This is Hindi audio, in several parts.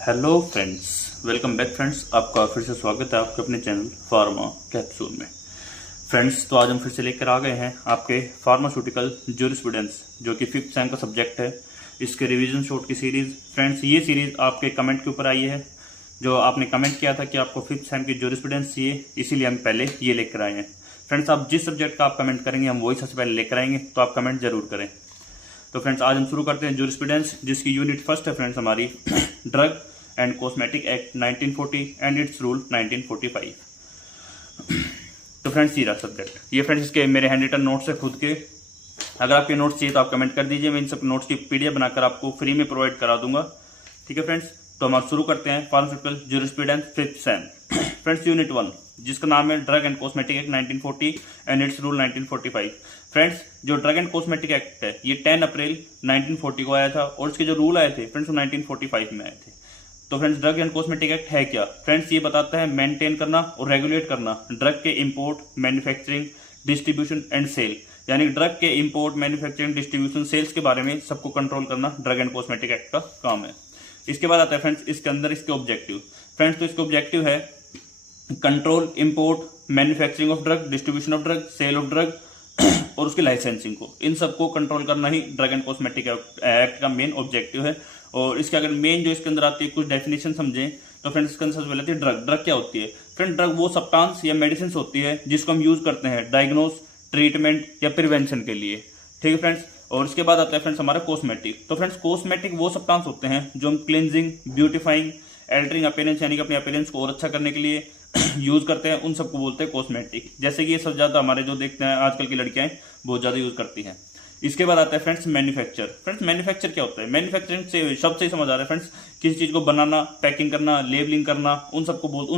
Hello friends, welcome back friends. आपका फिर से स्वागत है आपके अपने चैनल फार्मा कैप्सूल में। फ्रेंड्स, तो आज हम फिर से लेकर आ गए हैं आपके फार्मास्यूटिकल ज्यूरिस्प्रूडेंस, जो कि 5th सेम का सब्जेक्ट है। इसके रिवीजन शॉर्ट की सीरीज। फ्रेंड्स, ये सीरीज आपके कमेंट के ऊपर आई है, जो आपने कमेंट किया था कि आपको 5th सेम की ज्यूरिस्प्रूडेंस चाहिए, इसीलिए हम पहले ये लेकर आए हैं। फ्रेंड्स, आप जिस सब्जेक्ट का आप कमेंट करेंगे हम वही सबसे पहले लेकर आएंगे, तो आप कमेंट जरूर करें। तो फ्रेंड्स, आज हम शुरू करते हैं ज्यूरिस्प्रूडेंस, जिसकी यूनिट फर्स्ट है फ्रेंड्स हमारी drug and cosmetic act 1940 and it's rule 1945। तो फ्रेंड्स, ये रहा सब्जेक्ट। ये फ्रेंड्स इसके मेरे हैंड रिटन नोट्स है खुद के। अगर आपके नोट्स चाहिए तो आप कमेंट कर दीजिए, मैं इन सब नोट्स की पीडीएफ बनाकर आपको फ्री में प्रोवाइड करा दूंगा। ठीक है फ्रेंड्स, तो हम आज शुरू करते हैं pharmaceutical jurisprudence 5th same. Friends, unit 1, जिसका नाम है drug and cosmetic act 1940 and it's rule 1945। Friends, जो ड्रग एंड कॉस्मेटिक एक्ट है ये 10 अप्रैल 1940 को आया था, और इसके जो रूल आए थे फ्रेंड्स वो 1945 में आए थे। तो friends, drug and cosmetic act है क्या? फ्रेंड्स, ये बताता है मेंटेन करना और रेगुलेट करना ड्रग के import, manufacturing, distribution and sale, यानी ड्रग के इंपोर्ट, मैन्युफैक्चरिंग, डिस्ट्रीब्यूशन, सेल्स के बारे में सबको कंट्रोल करना ड्रग एंड कॉस्मेटिक एक्ट का काम है। इसके बाद आता है फ्रेंड्स इसके अंदर इसके ऑब्जेक्टिव। फ्रेंड्स, तो इसके ऑब्जेक्टिव है control import, manufacturing of drug, distribution of drug, sale of drug और उसकी लाइसेंसिंग को, इन सबको कंट्रोल करना ही ड्रग एंड कॉस्मेटिक एक्ट का मेन ऑब्जेक्टिव है। और इसके अगर मेन जो इसके अंदर आती है कुछ डेफिनेशन समझें तो फ्रेंड्स, इसके अंदर सबसे पहले आती है ड्रग। ड्रग क्या होती है? फ्रेंड, ड्रग वो सब्सटेंस या मेडिसिन होती है जिसको हम यूज करते हैं डायग्नोस, ट्रीटमेंट या प्रिवेंशन के लिए। ठीक है फ्रेंड्स, और इसके बाद आता है फ्रेंड्स हमारा कॉस्मेटिक। तो फ्रेंड्स, कॉस्मेटिक वो सब्सटेंस होते हैं जो हम क्लिनजिंग, ब्यूटिफाइंग, एल्टरिंग अपीयरेंस, यानी कि अपने अपीयरेंस को और अच्छा करने के लिए यूज करते हैं, उन सबको बोलते हैं कॉस्मेटिक। जैसे कि ये सब ज्यादा हमारे जो देखते हैं आजकल की लड़कियां बहुत ज्यादा यूज करती हैं। इसके बाद आता है फ्रेंड्स मैन्युफैक्चर। फ्रेंड्स, मैन्युफैक्चर क्या होता है? मैन्युफैक्चरिंग से शब्द से ही समझ आ रहा है फ्रेंड्स, किसी चीज को बनाना, पैकिंग करना, लेबलिंग करना, उन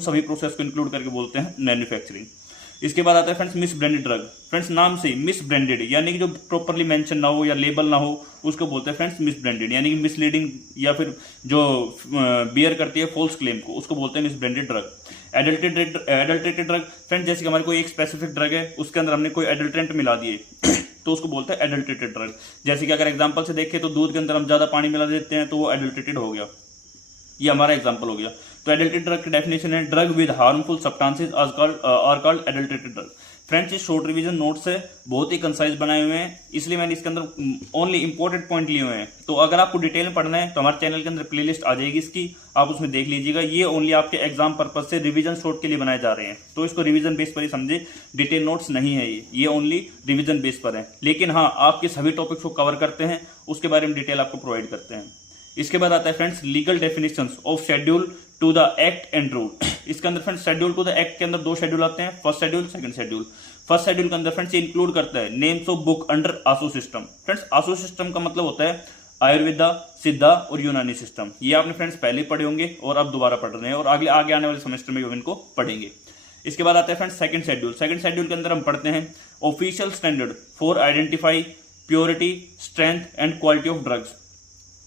सभी प्रोसेस को इंक्लूड करके बोलते हैं मैन्युफैक्चरिंग। इसके बाद आता है friends miss branded drug. Friends, नाम से मिस ब्रांडेड, यानी कि जो प्रॉपरली मेंशन ना हो या लेबल ना हो, उसको बोलते हैं फ्रेंड्स मिस ब्रांडेड, यानी कि मिसलीडिंग या फिर जो बियर करती है फॉल्स क्लेम को, उसको बोलते हैं miss branded drug. Adulterated drug, friends जैसे कि हमारी कोई एक स्पेसिफिक ड्रग है, उसके अंदर हमने कोई एडल्ट्रेंट मिला दिए तो उसको बोलते हैं एडल्ट्रेटेड ड्रग। जैसे कि अगर एग्जांपल से देखें तो दूध के अंदर हम ज्यादा पानी मिला देते हैं तो वो एडल्ट्रेटेड हो गया, ये हमारा एग्जांपल हो गया। तो एडल्ट्रेटेड ड्रग की डेफिनेशन है drug with harmful substances are called adulterated drug. Friends, ये शॉर्ट रिवीजन नोट्स है, बहुत ही कंसाइज बनाए हुए हैं, इसलिए मैंने इसके अंदर ओनली इंपॉर्टेंट पॉइंट लिए हुए हैं। तो अगर आपको डिटेल में पढ़ना है तो हमारे चैनल के अंदर प्लेलिस्ट आ जाएगी इसकी, आप उसमें देख लीजिएगा। ये ओनली आपके एग्जाम पर्पज से रिवीजन शॉर्ट के लिए बनाए जा रहे हैं, तो इसको रिवीजन बेस पर ही समझे, डिटेल नोट्स नहीं है ये ओनली रिवीजन बेस पर है। लेकिन हाँ, आपके सभी टॉपिक्स को कवर करते हैं, उसके बारे में डिटेल आपको प्रोवाइड करते हैं। इसके बाद आता है friends legal definitions of schedule to the act and rule. इसके अंदर friends schedule to the act के अंदर 2 शेड्यूल आते हैं, first schedule, second schedule. First schedule के अंदर फ्रेंड्स ये इंक्लूड करता है names of book under ASU system. Friends, ASU system का मतलब होता है आयुर्वेदा, सिद्धा और यूनानी सिस्टम। ये आपने फ्रेंड्स पहले पढ़े होंगे और अब दोबारा पढ़ रहे हैं, और आगे आने वाले सेमेस्टर में इनको पढ़ेंगे। इसके बाद आता है friends second schedule. Second schedule के अंदर हम पढ़ते हैं official standard for identify purity, strength and quality of drugs,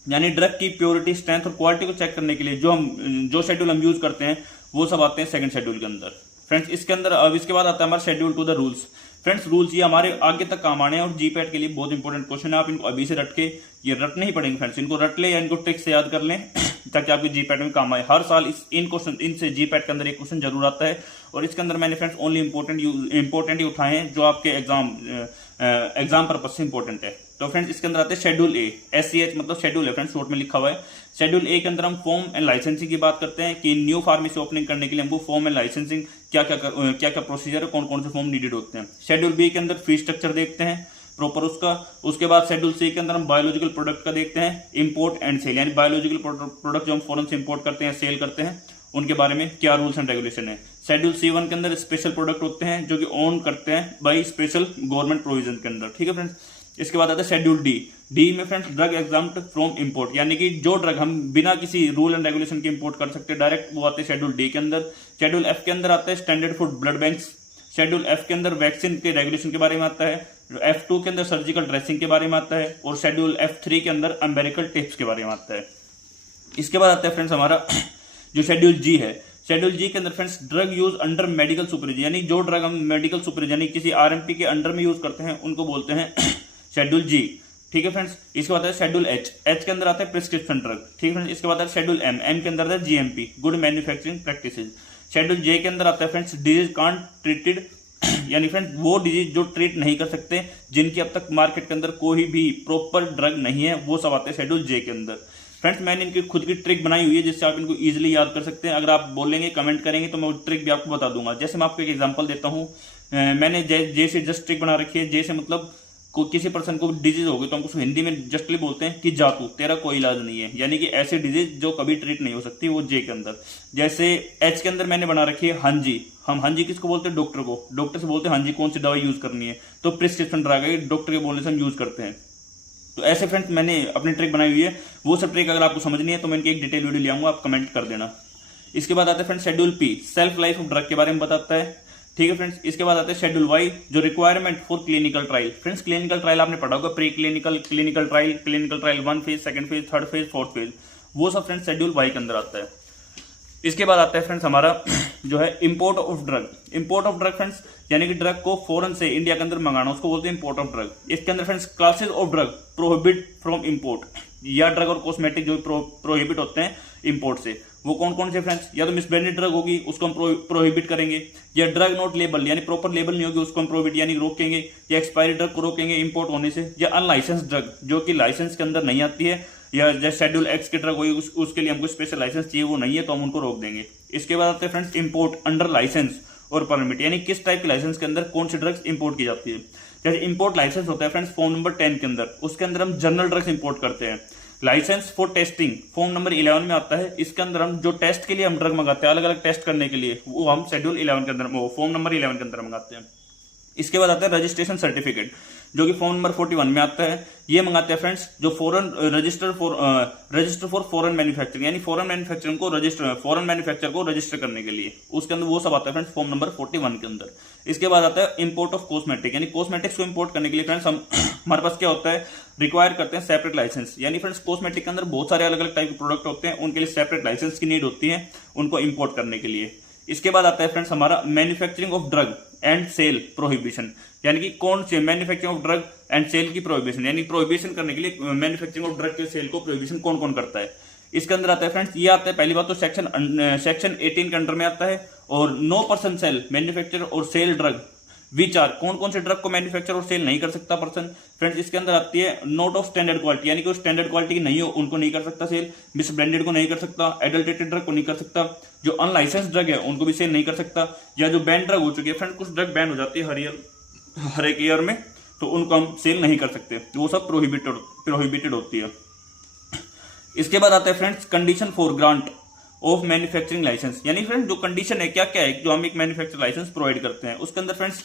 यानी ड्रग की प्योरिटी, स्ट्रेंथ और क्वालिटी को चेक करने के लिए जो शेड्यूल हम यूज करते हैं वो सब आते हैं सेकंड शेड्यूल के अंदर। फ्रेंड्स, इसके अंदर अब इसके बाद आता है हमारा schedule to the rules. Friends, rules ये हमारे आगे तक काम आने हैं, और जीपैट के लिए बहुत इंपॉर्टेंट क्वेश्चन है। आप इनको अभी से रट के, ये रटने ही पड़ेंगे फ्रेंड्स, इनको रट ले या इनको ट्रिक से याद कर लें ताकि आपके जीपैट में काम आए। हर साल इनसे जीपैट के अंदर एक क्वेश्चन जरूर आता है, और इसके अंदर मैंने फ्रेंड्स ओनली इंपॉर्टेंट ही उठाए हैं जो आपके एग्जाम पर्पज से इंपॉर्टेंट है। तो फ्रेंड्स, इसके अंदर आते हैं शेड्यूल ए, SCH मतलब शेड्यूल है फ्रेंड्स, शॉर्ट में लिखा हुआ है। शेड्यूल ए के अंदर हम फॉर्म एंड लाइसेंसिंग की बात करते हैं कि न्यू फार्मेसी ओपनिंग करने के लिए हमको फॉर्म एंड लाइसेंसिंग क्या क्या प्रोसीजर है, कौन कौन से फॉर्म नीडेड होते हैं। शेड्यूल बी के अंदर फी स्ट्रक्चर देखते हैं प्रॉपर उसका। उसके बाद शेड्यूल सी के अंदर हम बायोलॉजिकल प्रोडक्ट का देखते हैं, इंपोर्ट एंड सेल, यानी बायोलॉजिकल प्रोडक्ट जो हम फॉरेन से इंपोर्ट करते हैं, सेल करते हैं, उनके बारे में क्या रूल्स एंड रेगुलेशन है। शेड्यूल C1 के अंदर स्पेशल प्रोडक्ट होते हैं जो कि ओन करते हैं बाई स्पेशल गवर्नमेंट प्रोविजन के अंदर। ठीक है फ्रेंड्स, इसके बाद आता है शेड्यूल डी में friends drug exempt from import, यानी कि जो ड्रग हम बिना किसी रूल एंड रेगुलेशन के इंपोर्ट कर सकते हैं डायरेक्ट, वो आते हैं शेड्यूल डी के अंदर। शेड्यूल एफ के अंदर आता है standard for blood banks. Schedule F के अंदर वैक्सीन के रेगुलेशन के बारे में आता है। F2 के अंदर सर्जिकल ड्रेसिंग के बारे में आता है, और शेड्यूल F3 के अंदर अम्बेरिकल टिप्स के बारे में आता है। इसके बाद आता है फ्रेंड्स हमारा जो शेड्यूल जी है। शेड्यूल जी के अंदर friends drug use under medical supervision, यानी जो ड्रग हम मेडिकल सुपरविजन यानी किसी RMP के अंडर में यूज करते हैं उनको बोलते हैं शेड्यूल जी। ठीक है फ्रेंड्स। इसके बाद है शेड्यूल एच, एच के अंदर आता है प्रिस्क्रिप्शन ड्रग, ठीक है फ्रेंड्स। इसके बाद है शेड्यूल एम, एम के अंदर आता है GMP, good manufacturing practices. Schedule J के अंदर आता है फ्रेंड्स डिजीज कांट ट्रीटेड, यानी फ्रेंड्स वो डिजीज जो ट्रीट नहीं कर सकते, जिनकी अब तक मार्केट के अंदर कोई भी प्रॉपर ड्रग नहीं है, वो सब आते हैं शेड्यूल जे के अंदर। फ्रेंड्स मैंने इनकी खुद की ट्रिक बनाई हुई है जिससे आप इनको इजीली याद कर सकते हैं। अगर आप बोलेंगे कमेंट करेंगे तो मैं वो ट्रिक भी आपको बता दूंगा। जैसे मैं आपको एक एग्जांपल देता हूँ, मैंने जे से जस्ट ट्रिक बना रखी है। जे से मतलब किसी पर्सन को डिजीज होगी तो हम उसको हिंदी में जस्टली बोलते हैं कि जातू तेरा कोई इलाज नहीं है, यानी कि ऐसी डिजीज जो कभी ट्रीट नहीं हो सकती, वो जे के अंदर। जैसे एच के अंदर मैंने बना रखी है हाँ जी। हम हाँ जी किसको बोलते हैं? डॉक्टर को। डॉक्टर से बोलते हैं हाँ जी कौन सी दवाई यूज करनी है, तो प्रिस्क्रिप्शन ड्रग है, डॉक्टर के बोलने से हम यूज करते हैं। तो ऐसे फ्रेंड्स मैंने अपनी ट्रिक बनाई हुई है। वो सब ट्रिक अगर आपको समझनी है तो मैं इनकी एक डिटेल वीडियो ले आऊंगा, आप कमेंट कर देना। इसके बाद आता है friends schedule P, self life of drug के बारे में बताता है, ठीक है फ्रेंड्स। इसके बाद आता है शेड्यूल वाई, जो requirement for clinical trial. Friends clinical trial आपने पढ़ा होगा, pre clinical, clinical trial, clinical trial 1 phase, 2nd phase, 3rd phase, 4th phase, वो सब फ्रेंड्स शेड्यूल वाई के अंदर आता है। इसके बाद आता है फ्रेंड्स हमारा जो है import of drug. Import of drug friends यानी कि ड्रग को फॉरेन से इंडिया के अंदर मंगाना, उसको बोलते हैं इंपोर्ट ऑफ ड्रग। इसके अंदर friends classes of drug prohibit from import, या ड्रग और कॉस्मेटिक जो प्रोहिबिट होते हैं इंपोर्ट से, वो कौन कौन से फ्रेंड्स? या तो मिसब्रांडेड ड्रग होगी उसको हम प्रोहिबिट करेंगे, या ड्रग नॉट लेबल यानी प्रॉपर लेबल नहीं होगी उसको हम प्रोहिबिट यानी रोकेंगे, या एक्सपायरी ड्रग को रोकेंगे इंपोर्ट होने से, या अनलाइसेंस ड्रग जो कि लाइसेंस के अंदर नहीं आती है, या जैसे शेड्यूल एक्स की ड्रग होगी उसके लिए हमको स्पेशल लाइसेंस चाहिए, वो नहीं है तो हम उनको रोक देंगे। इसके बाद आते हैं फ्रेंड्स इंपोर्ट अंडर लाइसेंस और परमिट, यानी किस टाइप के लाइसेंस के अंदर कौन सी ड्रग्स इंपोर्ट की जाती है। जैसे इंपोर्ट लाइसेंस होता है फ्रेंड्स फॉर्म नंबर 10 के अंदर, उसके अंदर हम जनरल ड्रग्स इंपोर्ट करते हैं। License for testing form number 11 में आता है, इसके अंदर हम जो टेस्ट के लिए हम ड्रग मंगाते हैं अलग अलग टेस्ट करने के लिए, वो हम शेड्यूल 11 के अंदर फॉर्म नंबर 11 के अंदर मंगाते हैं। इसके बाद आता है रजिस्ट्रेशन सर्टिफिकेट जो कि फॉर्म नंबर 41 में आता है। ये मंगाते हैं फ्रेंड्स जो foreign register for foreign manufacturing, यानी फॉरेन मैन्युफैक्चरिंग को फॉरेन मैन्युफैक्चर को रजिस्टर करने के लिए, उसके अंदर वो सब आता है फ्रेंड्स फॉर्म नंबर 41 के अंदर। इसके बाद आता है इंपोर्ट ऑफ कॉस्मेटिक, यानी कॉस्मेटिक्स को इंपोर्ट करने के लिए फ्रेंड्स हम हमारे पास क्या होता है, रिक्वायर करते हैं सेपरेट लाइसेंस। यानी फ्रेंड्स कॉस्मेटिक के अंदर बहुत सारे अलग अलग टाइप के प्रोडक्ट होते हैं, उनके लिए सेपरेट लाइसेंस की नीड होती है उनको इंपोर्ट करने के लिए। इसके बाद आता है फ्रेंड्स हमारा manufacturing of drug and sale prohibition, यानी कि कौन से manufacturing of drug and sale की प्रोहिबिशन, यानी प्रोहिबिशन करने के लिए मैन्युफैक्चरिंग ऑफ ड्रग के सेल को प्रोहिबिशन कौन कौन करता है। इसके अंदर आता है फ्रेंड्स, ये आता है पहली बात तो सेक्शन 18 के अंडर में आता है, और नो पर्सन सेल मैन्युफैक्चर और सेल ड्रग विच आर, कौन कौन से ड्रग को मैन्युफैक्चर और सेल नहीं कर सकता पर्सन। फ्रेंड्स इसके अंदर आती है नोट ऑफ स्टैंडर्ड क्वालिटी, यानी कि स्टैंडर्ड क्वालिटी की नहीं हो उनको नहीं कर सकता सेल, मिस ब्रांडेड को नहीं कर सकता, एडल्टेटेड ड्रग को नहीं कर सकता, जो अनलाइसेंस ड्रग है उनको भी सेल नहीं कर सकता, या जो बैन ड्रग हो चुकी है फ्रेंड, कुछ ड्रग बैन हो जाती है हर एक ईयर में, तो उनको हम सेल नहीं कर सकते, वो सब प्रोहिबिटेड होती है। इसके बाद आता है friends condition for grant of manufacturing license, यानी फ्रेंड्स जो कंडीशन है क्या क्या है जो हम एक मैन्युफैक्चर लाइसेंस प्रोवाइड करते हैं, उसके अंदर friends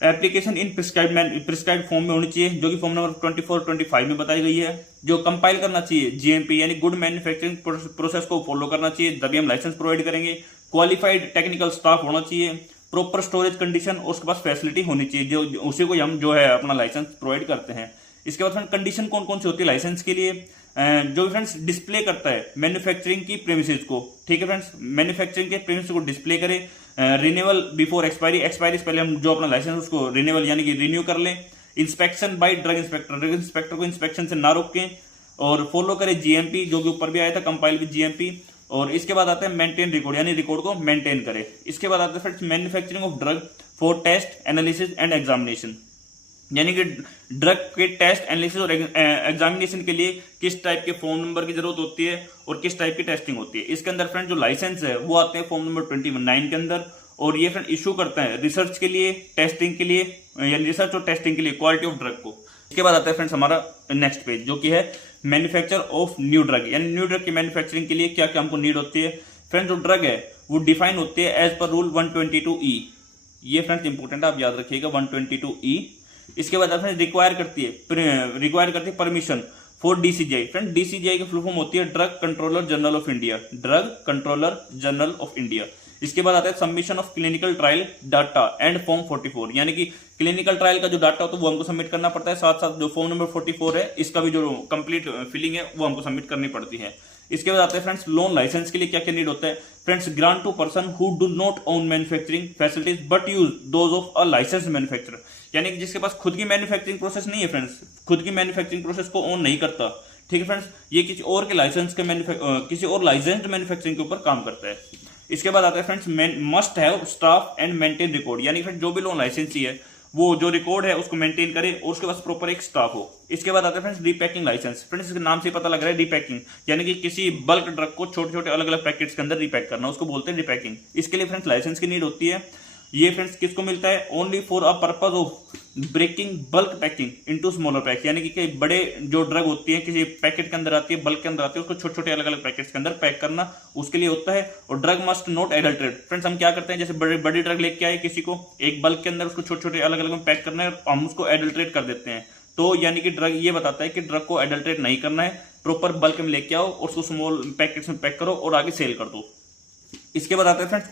application in prescribe form में होनी चाहिए, जो कि फॉर्म नंबर 24-25 में बताई गई है। जो कंपाइल करना चाहिए जीएमपी यानी गुड मैन्युफैक्चरिंग प्रोसेस को फॉलो करना चाहिए, तभी हम लाइसेंस प्रोवाइड करेंगे। क्वालिफाइड टेक्निकल स्टाफ होना चाहिए, प्रॉपर स्टोरेज कंडीशन और उसके पास फैसिलिटी होनी चाहिए, जो उसी को हम जो है अपना लाइसेंस प्रोवाइड करते हैं। इसके बाद फ्रेंड कंडीशन कौन कौन सी होती है लाइसेंस के लिए, जो फ्रेंड्स डिस्प्ले करता है मैन्युफैक्चरिंग की प्रेमिसेस को, ठीक है फ्रेंड्स, मैन्युफैक्चरिंग के प्रेमिसेस को डिस्प्ले करे, रिन्यूअल बिफोर एक्सपायरी, एक्सपायरी से पहले हम जो अपना लाइसेंस उसको रिन्यूअल यानी कि रिन्यू कर लें, इंस्पेक्शन बाय ड्रग इंस्पेक्टर को इंस्पेक्शन से ना रोकें, और फॉलो करें जीएमपी जो कि ऊपर भी आया था कंपाइल विद जीएमपी। और इसके बाद आता है मेंटेन रिकॉर्ड, यानी रिकॉर्ड को मेंटेन करे। इसके बाद आता है friends manufacturing of drug for test analysis and examination, यानी कि ड्रग के टेस्ट एनालिसिस और एग्जामिनेशन के लिए किस टाइप के फॉर्म नंबर की जरूरत होती है और किस टाइप की टेस्टिंग होती है। इसके अंदर फ्रेंड जो लाइसेंस है वो आते हैं फॉर्म नंबर 29 के अंदर, और ये फ्रेंड इशू करता है रिसर्च के लिए, टेस्टिंग के लिए, यानी रिसर्च और टेस्टिंग के लिए क्वालिटी ऑफ ड्रग को। इसके बाद आता है फ्रेंड्स हमारा नेक्स्ट पेज जो कि है मैन्युफैक्चर ऑफ न्यू ड्रग, यानी न्यू ड्रग की मैन्युफैक्चरिंग के लिए क्या क्या हमको नीड होती है। फ्रेंड्स जो ड्रग है वो डिफाइन होती है एज पर रूल 122E, ये फ्रेंड्स इंपॉर्टेंट आप याद रखिएगा 122E। इसके बाद फ्रेंड्स रिक्वायर करती है permission for DCGI. Friend DCGI की फुल फॉर्म होती है drug controller general of India, drug controller general of India. इसके बाद आता है submission of clinical trial data and form 44, यानी कि क्लिनिकल ट्रायल का जो डाटा होता है वो हमको सबमिट करना पड़ता है, साथ साथ जो फॉर्म नंबर 44 है इसका भी जो कंप्लीट फिलिंग है वो हमको सबमिट करनी पड़ती है। इसके बाद आते हैं फ्रेंड्स लोन लाइसेंस के लिए क्या क्या नीड होता है। Friends grant to person who do not own manufacturing facilities but use those of a license manufacturer, यानी कि जिसके पास खुद की मैन्युफैक्चरिंग प्रोसेस नहीं है फ्रेंड्स, खुद की मैन्युफैक्चरिंग प्रोसेस को ओन नहीं करता, ठीक है फ्रेंड्स, ये किसी और के लाइसेंस के किसी और लाइसेंस्ड मैन्युफैक्चरिंग के ऊपर काम करता है। इसके बाद आता है friends must have staff and maintain record, यानी फ्रेंड्स जो भी लोन लाइसेंसी है वो जो रिकॉर्ड है उसको मेंटेन करे और उसके पास प्रॉपर एक स्टाफ हो। इसके बाद आता है फ्रेंड्स रीपैकिंग लाइसेंस। फ्रेंड्स इसके नाम से पता लग रहा है रीपैकिंग, यानी कि किसी बल्क ड्रग को छोटे छोटे अलग अलग पैकेट्स के अंदर रीपैक करना, उसको बोलते हैं रीपैकिंग। इसके लिए फ्रेंड्स लाइसेंस की नीड होती है। ये फ्रेंड्स किसको मिलता है, only for a purpose of breaking bulk packing into smaller pack, यानी कि बड़े जो ड्रग होती है किसी पैकेट के अंदर आती है, बल्क के अंदर आती है, उसको छोटे छोटे अलग अलग पैकेट्स के अंदर पैक करना उसके लिए होता है। और drug must not adulterate. Friends हम क्या करते हैं, जैसे बड़ी ड्रग लेके आए किसी को एक बल्क के अंदर, उसको छोटे छोटे अलग अलग में पैक करना है, हम उसको एडल्ट्रेट कर देते हैं। तो यानी कि ड्रग ये बताता है कि ड्रग को एडल्ट्रेट नहीं करना है, प्रॉपर बल्क में लेके आओ और उसको स्मॉल पैकेट्स में पैक करो और आगे सेल कर दो। इसके बाद आता है फ्रेंड्स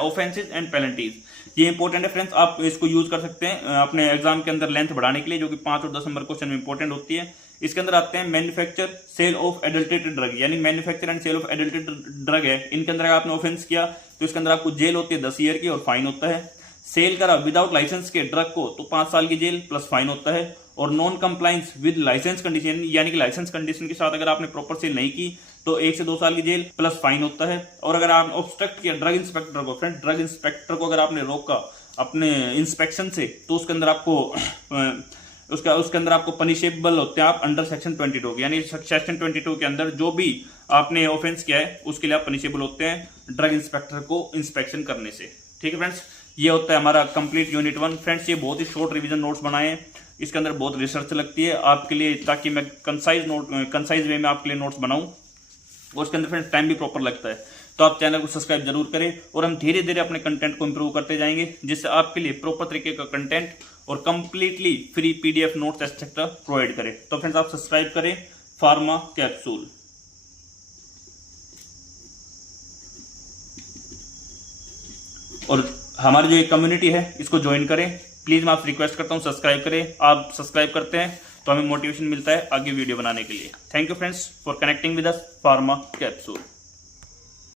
ऑफेंसेस एंड पेनल्टीज। ये इंपॉर्टेंट है फ्रेंड्स, आप इसको यूज कर सकते हैं अपने एग्जाम के अंदर लेंथ बढ़ाने के लिए, जो कि 5 और 10 नंबर क्वेश्चन में इंपॉर्टेंट होती है। इसके अंदर आते हैं manufacture sale of adulterated drug, यानी manufacture and sale of adulterated drug है, इनके अंदर आपने ऑफेंस किया तो इसके अंदर आपको जेल होती है 10 ईयर की और फाइन होता है। सेल करा विदाउट लाइसेंस के ड्रग को तो 5 साल की जेल प्लस फाइन होता है। और non compliance with license condition, यानी कि लाइसेंस कंडीशन के साथ अगर आपने प्रॉपर सेल नहीं की तो 1 से 2 साल की जेल प्लस फाइन होता है। और अगर आप ऑब्स्ट्रक्ट किया ड्रग इंस्पेक्टर को, फ्रेंड ड्रग इंस्पेक्टर को अगर आपने रोका अपने इंस्पेक्शन से तो उसके अंदर आपको उसके अंदर आपको पनिशेबल होते हैं आप अंडर सेक्शन 22, यानी सेक्शन 22 के अंदर जो भी आपने ऑफेंस किया है उसके लिए आप पनिशेबल होते हैं ड्रग इंस्पेक्टर को इंस्पेक्शन करने से। ठीक है फ्रेंड्स, ये होता है हमारा कंप्लीट यूनिट 1। फ्रेंड्स ये बहुत ही शॉर्ट रिवीजन नोट्स बनाए हैं, इसके अंदर बहुत रिसर्च लगती है आपके लिए, ताकि मैं कंसाइज वे में आपके लिए नोट्स बनाऊं और उसके अंदर फ्रेंड्स टाइम भी प्रॉपर लगता है। तो आप चैनल को सब्सक्राइब जरूर करें और हम धीरे धीरे अपने कंटेंट को इंप्रूव करते जाएंगे, जिससे आपके लिए प्रॉपर तरीके का कंटेंट और completely free PDF notes etcetera provide करें। तो फ्रेंड्स आप सब्सक्राइब करें फार्मा कैप्सूल। और हमारी जो एक कम्युनिटी है इसको ज्वाइन करें प्लीज, मैं आपसे रिक्वेस्ट करता हूं सब्सक्राइब करें। आप सब्सक्राइब करते हैं तो हमें मोटिवेशन मिलता है आगे वीडियो बनाने के लिए। Thank you friends for connecting with us pharma capsule.